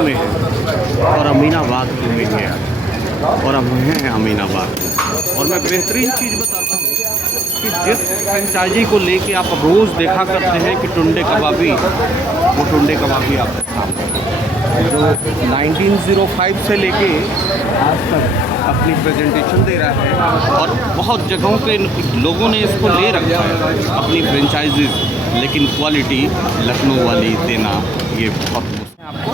लखनऊ में है और अमीनाबाद की में है और हम हैं अमीनाबाद। और मैं बेहतरीन चीज़ बताता हूँ कि जिस फ्रेंचाइजी को लेके आप रोज़ देखा करते हैं कि टुंडे कबाबी, वो टुंडे कबाबी आपके सामने जो 1905 से लेके आज तक अपनी प्रेजेंटेशन दे रहा है और बहुत जगहों पे लोगों ने इसको ले रखा है अपनी फ्रेंचाइजीज, लेकिन क्वालिटी लखनऊ वाली देना ये बहुत मुश्किल है आपको।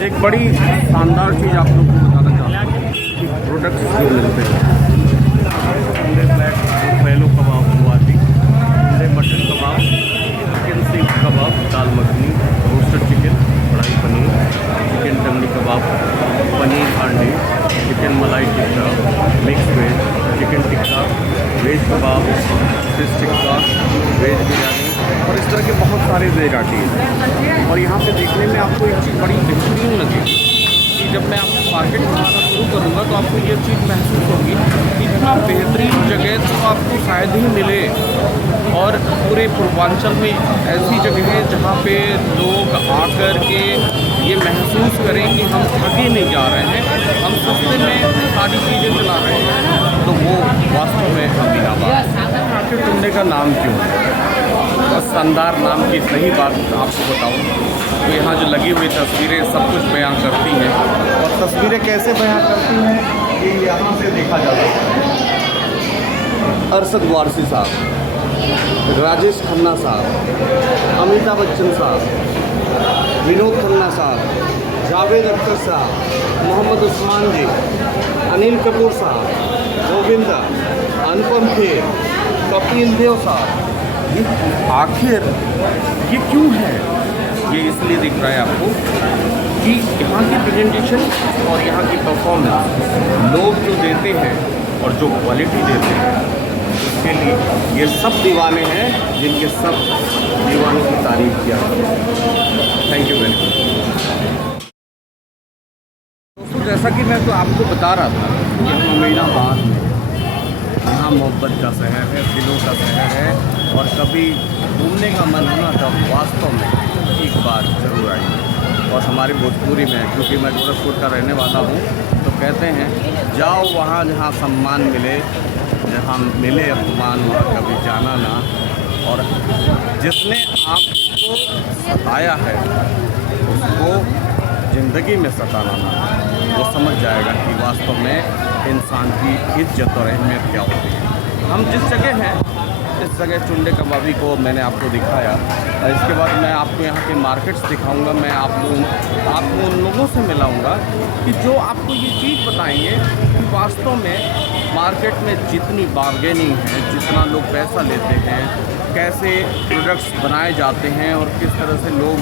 एक बड़ी शानदार चीज़ आप लोग को बताना चाहता हूँ कि प्रोडक्ट्स जो मिलते हैं, टुंडे फ्लैट पहलो कबाब हुआ थी, Tunday mutton kebab, chicken seekh kebab, dal makhani, roasted chicken, kadai paneer, chicken tangdi kebab, paneer handi, chicken malai tikka, mix veg, chicken tikka, veg kebab, fish tikka, veg biryani और इस तरह के बहुत सारे वेराइटी हैं। और यहाँ पे देखने में आपको एक चीज़ बड़ी बेहतरीन लगेगी कि जब मैं आपको मार्केट घुमाना शुरू करूँगा तो आपको ये चीज़ महसूस होगी, इतना बेहतरीन जगह तो आपको शायद ही मिले। और पूरे पूर्वांचल में ऐसी जगह है जहाँ पे लोग आकर के ये महसूस करें कि हम ठगे नहीं जा रहे हैं, हम सस्ते में सारी चीज़ें चला रहे हैं, तो वो वास्तव में अमीनाबाद। आखिर टुंडे का नाम क्यों है? और शानदार नाम की सही बात आपको बताऊं तो यहाँ जो लगी हुई तस्वीरें सब कुछ बयां करती हैं। और तस्वीरें कैसे बयां करती हैं ये यहाँ से देखा जा सकता है। अरशद वारसी साहब, राजेश खन्ना साहब, अमिताभ बच्चन साहब, विनोद खन्ना साहब, जावेद अख्तर साहब, मोहम्मद उस्मान जी, अनिल कपूर साहब, गोविंदा, अनुपम खेर, कपिल देव साहब। ये आखिर ये क्यों है? ये इसलिए दिख रहा है आपको कि यहाँ की प्रेजेंटेशन और यहाँ की परफॉर्मेंस लोग जो देते हैं और जो क्वालिटी देते हैं उसके लिए ये सब दीवाने हैं, जिनके सब दीवानों की तारीफ किया। थैंक यू वेरी मच दोस्तों। जैसा कि मैं तो आपको बता रहा था कि हम अमीनाबाद में, यहाँ मोहब्बत का शहर है, दिलों का शहर है और कभी घूमने का मन होना तो वास्तव में एक बार ज़रूर आइए। और हमारी भोजपुरी में, क्योंकि मैं गोरखपुर का रहने वाला हूँ, तो कहते हैं जाओ वहाँ जहाँ सम्मान मिले, जहाँ मिले अपमान वहाँ कभी जाना ना। और जिसने आपको सताया है उसको ज़िंदगी में सताना ना, वो समझ जाएगा कि वास्तव में इंसान की इज्जत और अहमियत क्या होती है। हम जिस जगह हैं इस जगह टुंडे कबाबी को मैंने आपको दिखाया और इसके बाद मैं आपको यहाँ के मार्केट्स दिखाऊंगा। मैं आपको उन लोगों से मिलाऊंगा कि जो आपको ये चीज़ बताएंगे कि वास्तव में मार्केट में जितनी बार्गेनिंग है, जितना लोग पैसा लेते हैं, कैसे प्रोडक्ट्स बनाए जाते हैं और किस तरह से लोग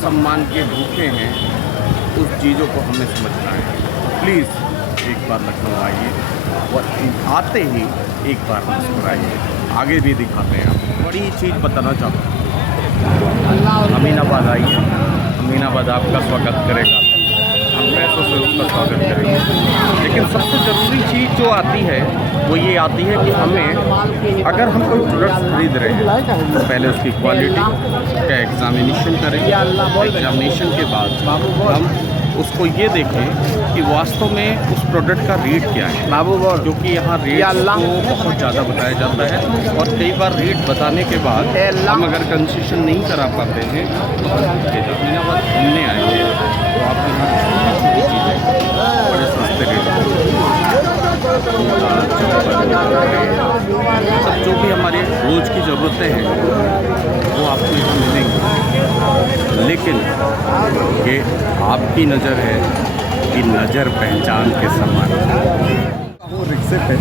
सम्मान के भूखे हैं, उस चीज़ों को हमें समझना है। प्लीज़ एक बार लखनऊ आइए और आते ही एक बार मुस्कुराइए। आगे भी दिखाते हैं। आप बड़ी चीज़ बताना चाहता हूँ, अमीनाबाद आइए, अमीनाबाद आपका स्वागत करेगा, हम पैसों से उसका स्वागत करेंगे। लेकिन सबसे ज़रूरी चीज़ जो आती है वो ये आती है कि हमें, अगर हम कोई प्रोडक्ट्स खरीद रहे हैं तो पहले उसकी क्वालिटी का एग्ज़ामिनेशन करें। एग्ज़ामिनेशन के बाद हम उसको ये देखें कि वास्तव में उस प्रोडक्ट का रेट क्या है, क्योंकि यहाँ रेट को बहुत ज़्यादा बताया जाता है और कई बार रेट बताने के बाद हम अगर कंसेशन नहीं करा पाते हैं तो अमीनाबाद घूमने आएंगे तो आप यहाँ छोटी चीज़ें बड़े सस्ते रेट सब जो भी हमारे रोज़ की ज़रूरतें हैं वो आपको यहाँ मिलेंगी। लेकिन ये आपकी नज़र है कि नज़र पहचान के समान वो रिक्शे पे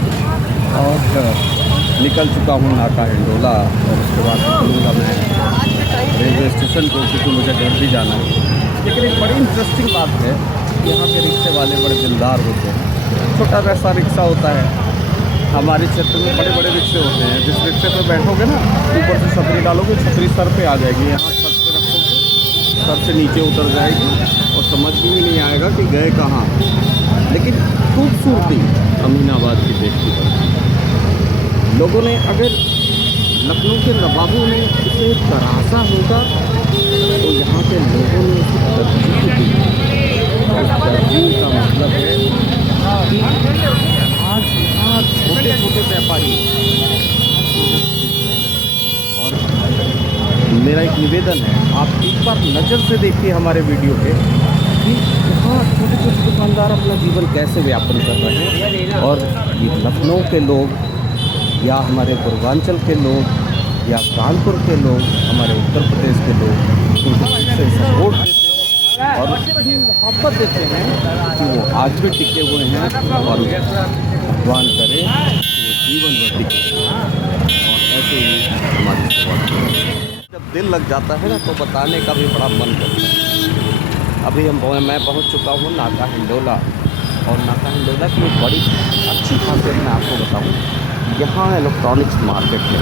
और निकल चुका हूँ नाका हिंडोला और उसके बाद निकलूँगा मैं रेलवे स्टेशन को, क्योंकि मुझे घर भी जाना है। लेकिन एक बड़ी इंटरेस्टिंग बात है, यहाँ के रिक्शे वाले बड़े दिलदार होते हैं। छोटा वैसा रिक्शा होता है, हमारे क्षेत्र में बड़े बड़े रिक्शे होते हैं। जिस रिक्शे पे बैठोगे ना, ऊपर से छतरी डालोगे, छतरी सर पे आ जाएगी, यहाँ छत पे रखोगे, सर से नीचे उतर जाएगी और समझ में नहीं आएगा कि गए कहाँ। लेकिन खूबसूरती अमीनाबाद की देखती है। लोगों ने अगर लखनऊ के नवाबों ने इसे तराशा होगा तो यहाँ के लोगों ने इसे तरजीह दी। तरजीह का मतलब है कि आज यहाँ छोटे छोटे व्यापारी, और मेरा एक निवेदन है, आप एक बार नज़र से देखिए हमारे वीडियो पे कि यहाँ छोटे छोटे दुकानदार अपना जीवन कैसे व्यापन कर रहे हैं। और ये लखनऊ के लोग या हमारे पूर्वांचल के लोग या कानपुर के लोग, हमारे उत्तर प्रदेश के लोग उनको से सपोर्ट देते हैं और इतनी मोहब्बत देते हैं कि वो आज भी टिके हुए हैं। और भगवान करे कि वो जीवन भर टिके और ऐसे ही हमारी सेवा करें। जब दिल लग जाता है ना तो बताने का भी बड़ा मन करता है। अभी मैं पहुंच चुका हूं नाका हिंडोला, और नाका हिंडोला की एक बड़ी अच्छी खासियत मैं आपको बताऊं, यहाँ इलेक्ट्रॉनिक्स मार्केट है,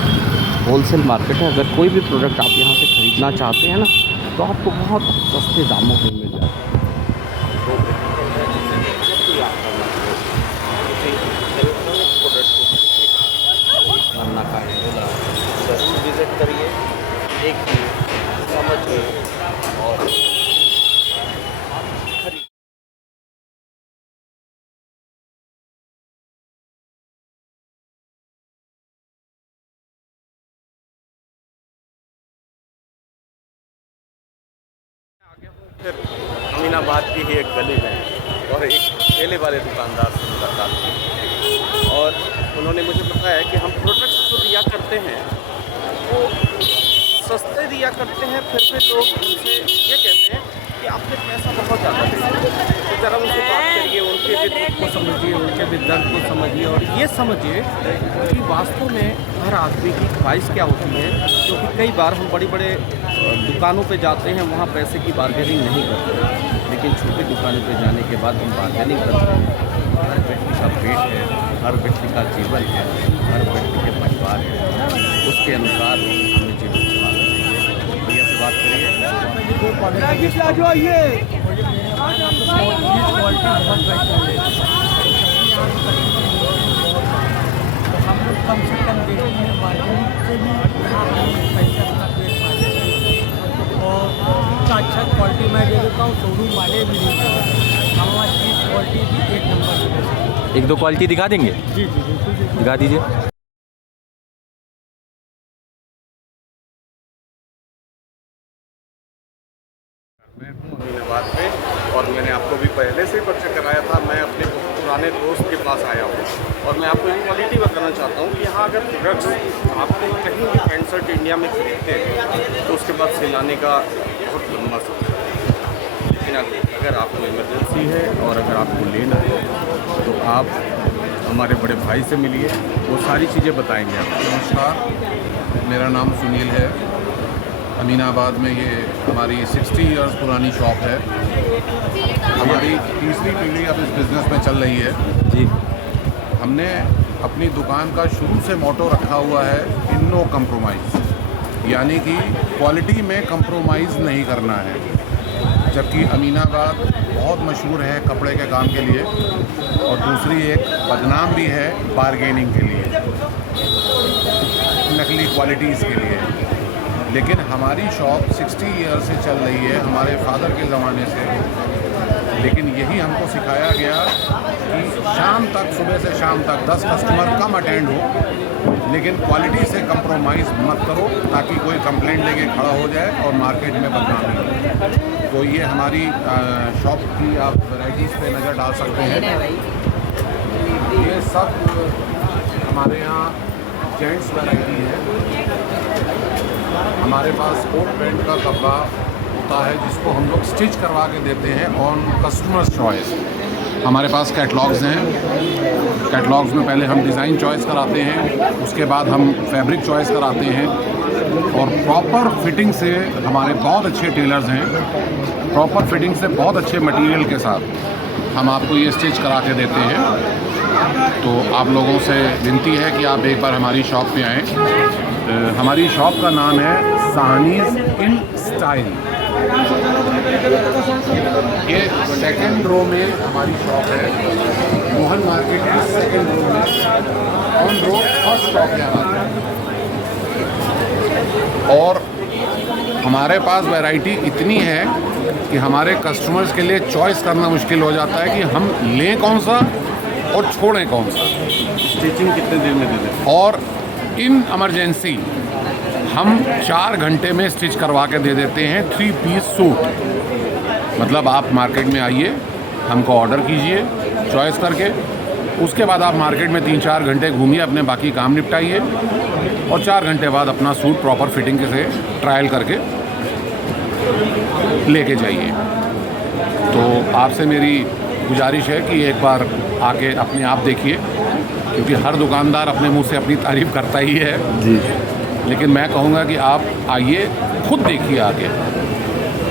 होलसेल मार्केट है। अगर कोई भी प्रोडक्ट आप यहाँ से ख़रीदना चाहते हैं ना तो आपको बहुत सस्ते दामों में मिल जाता है। तो जब भी आप इलेक्ट्रॉनिक्स प्रोडक्ट को नाका हिंडोला ज़रूर विज़िट करिए, देखिए, समझिए और फिर अमीनाबाद की ही एक गली में और एक ठेले वाले दुकानदार से मुलाकात की, और उन्होंने मुझे बताया कि हम प्रोडक्ट्स जो दिया करते हैं वो सस्ते दिया करते हैं, फिर भी लोग उनसे ये कहते हैं कि आपने पैसा बहुत ज़्यादा दिया। तो ज़रा उनसे बात करिए, उनके भी दुख को समझिए, उनके भी दर्द को समझिए और ये समझिए कि वास्तव में हर आदमी की ख्वाहिश क्या होती है। क्योंकि कई बार हम बड़ी बड़े दुकानों पे जाते हैं, वहाँ पैसे की बार्गेनिंग नहीं करते, लेकिन छोटी दुकानों पे जाने के बाद हम बार्गेनिंग करते हैं। हर व्यक्ति का पेट है, हर व्यक्ति का जीवन है, हर व्यक्ति के परिवार है, उसके अनुसार हमें जीवन चलाना चाहिए। भैया से बात करिए। हम लोग कम से कम देखते हैं मार्केट से भी पैसा अपना पेट पाते, और अच्छा क्वालिटी मैं दे देता हूँ, शोरूम वाले भी देते हैं। हमारा चीज़ क्वालिटी भी एक नंबर। एक दो क्वालिटी दिखा देंगे? जी जी बिल्कुल दिखा दीजिए। मैं हूँ अमीनाबाद में और मैंने आपको भी पहले से परिचय कराया था। मैं अपने बहुत पुराने दोस्त के पास आया हूँ और मैं आपको एक क्वालिटी बताना चाहता हूँ कि यहाँ अगर प्रोडक्ट्स आपको कहीं भी पैंट शर्ट इंडिया में खरीदते हैं तो उसके बाद सिलाने का बहुत लंबा समय है। लेकिन अगर आपको इमरजेंसी है और अगर आपको लेना है तो आप हमारे बड़े भाई से मिलिए, वो सारी चीज़ें बताएंगे आपको। नमस्कार, मेरा नाम सुनील है। अमीनाबाद में ये हमारी 60 इयर्स पुरानी शॉप है। हमारी तीसरी पीढ़ी अब इस बिज़नेस में चल रही है जी। हमने अपनी दुकान का शुरू से मोटो रखा हुआ है इन नो कंप्रोमाइज़, यानी कि क्वालिटी में कंप्रोमाइज़ नहीं करना है। जबकि अमीनाबाद बहुत मशहूर है कपड़े के काम के लिए और दूसरी एक बदनाम भी है बारगेनिंग के लिए, नकली क्वालिटीज़ के लिए। लेकिन हमारी शॉप 60 ईयर से चल रही है, हमारे फादर के ज़माने से। लेकिन यही हमको सिखाया गया कि शाम तक, सुबह से शाम तक 10 कस्टमर कम अटेंड हो, लेकिन क्वालिटी से कंप्रोमाइज़ मत करो ताकि कोई कंप्लेंट लेके खड़ा हो जाए और मार्केट में बदनामी हो। तो ये हमारी शॉप की आप वैराइटीज़ पे नज़र डाल सकते हैं। ये सब हमारे यहाँ जेंट्स वैरायटी है। हमारे पास कोट पैंट का कपड़ा होता है जिसको हम लोग स्टिच करवा के देते हैं ऑन कस्टमर्स चॉइस। हमारे पास कैटलॉग्स हैं। कैटलॉग्स में पहले हम डिज़ाइन चॉइस कराते हैं, उसके बाद हम फैब्रिक चॉइस कराते हैं और प्रॉपर फिटिंग से, हमारे बहुत अच्छे टेलर्स हैं, प्रॉपर फिटिंग से बहुत अच्छे मटेरियल के साथ हम आपको ये स्टिच करा के देते हैं। तो आप लोगों से विनती है कि आप एक बार हमारी शॉप पे आएँ। हमारी शॉप का नाम है साहनीज़ इन स्टाइल। ये सेकंड रो में हमारी शॉप है, मोहन मार्केट की सेकंड रो में, ऑन रोड फर्स्ट शॉप है हमारी। और हमारे पास वैरायटी इतनी है कि हमारे कस्टमर्स के लिए चॉइस करना मुश्किल हो जाता है कि हम लें कौन सा और छोड़ें कौन सा। स्टिचिंग कितने देर में दे दें? और इन इमरजेंसी हम 4 घंटे में स्टिच करवा के दे देते हैं 3 पीस सूट। मतलब आप मार्केट में आइए, हमको ऑर्डर कीजिए चॉइस करके, उसके बाद आप मार्केट में 3-4 घंटे घूमिए, अपने बाकी काम निपटाइए और 4 घंटे बाद अपना सूट प्रॉपर फिटिंग से ट्रायल करके लेके जाइए। तो आपसे मेरी गुजारिश है कि एक बार आके अपने आप देखिए, क्योंकि हर दुकानदार अपने मुंह से अपनी तारीफ़ करता ही है जी। लेकिन मैं कहूँगा कि आप आइए, खुद देखिए आके,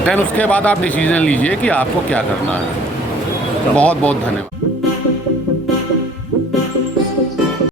देन उसके बाद आप डिसीजन लीजिए कि आपको क्या करना है। बहुत बहुत धन्यवाद।